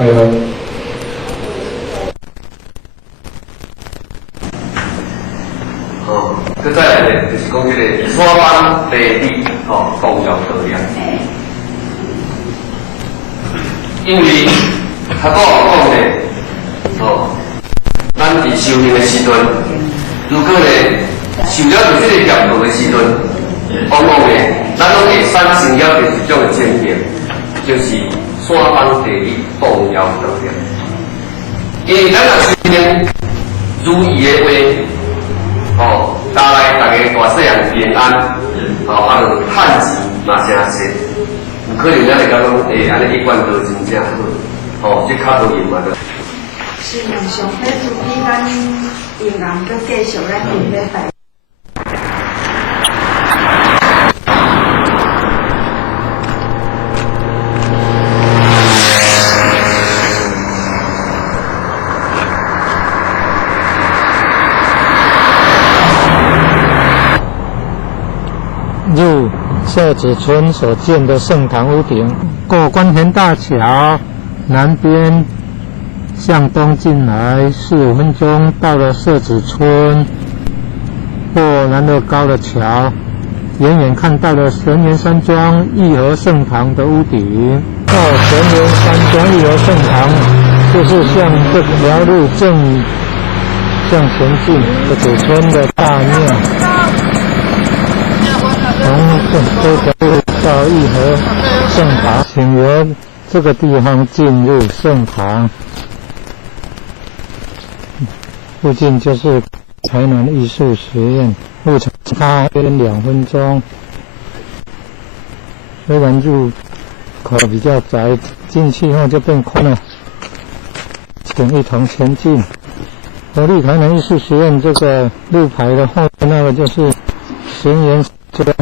再来呢，就是讲这个山班地理重要考验。因为较早讲呢，咱伫修行的时阵，如果呢受了着这个业报的时阵，往往呢，咱拢会产生了一种的经验，就是山班地理重要考验。因为咱若修行如意的话，带来大家大细人平安，啊，汉字嘛真多。有可能咱会讲安尼一贯道真正好，这较无用嘛个。是用上迄注意咱平安，佮继续咱伫咧大。入社子村所建的圣堂屋顶，过关田大桥，南边向东进来4-5分钟，到了社子村，过南乐高的桥，远远看到了玄元山庄义和圣堂的屋顶。到玄元山庄义和圣堂，就是向这条路正向前进，社子村的大庙。从这条路到义和圣堂，请由这个地方进入圣堂。附近就是台南艺术学院，路程大约2分钟。虽然入口比较窄，进去后就变宽了，请一同前进。国立台南艺术学院这个路牌的后面那个就是玄元这个